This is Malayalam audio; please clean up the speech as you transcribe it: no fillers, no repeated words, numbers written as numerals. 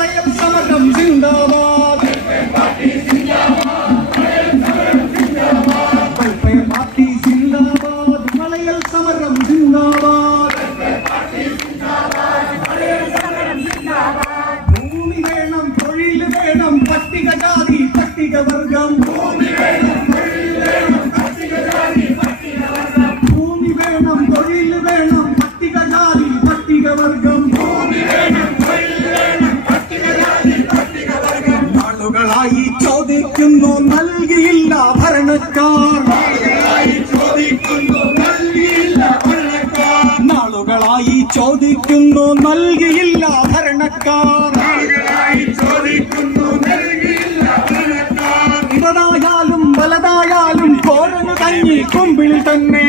മലയൽ സമരം സിന്ദാബാദ്, വെൽഫെയർ പാർട്ടി സിന്ദാബാദ്, മലയൽ സമരം സിന്ദാബാദ്. ഭൂമി വേണം, തൊഴിൽ വേണം, പട്ടികജാതി പട്ടികവർഗം. ഭൂമി വേണം, തൊഴിൽ വേണം, പട്ടികജാതി പട്ടികവർഗം. ഭൂമി വേണം, തൊഴിൽ വേണം, പട്ടികജാതി പട്ടികവർഗം. ഭൂമി വേണം, തൊഴിൽ വേണം, പട്ടികജാതി പട്ടികവർഗം. നാളുകളായി ചോദിക്കുന്നു നൽകിയില്ല ഭരണക്കാർ. നാളുകളായി ചോദിക്കുന്നു നൽകിയില്ല ഭരണക്കാർ. നാളുകളായി ചോദിക്കുന്നു നൽകിയില്ല ഭരണക്കാർ. നാളുകളായി ചോദിക്കുന്നു നൽകിയില്ല ഭരണക്കാർ. ഇവതായാലും വലതായാലും കോരന് കഞ്ഞി കുമ്പിൽ തന്നെ.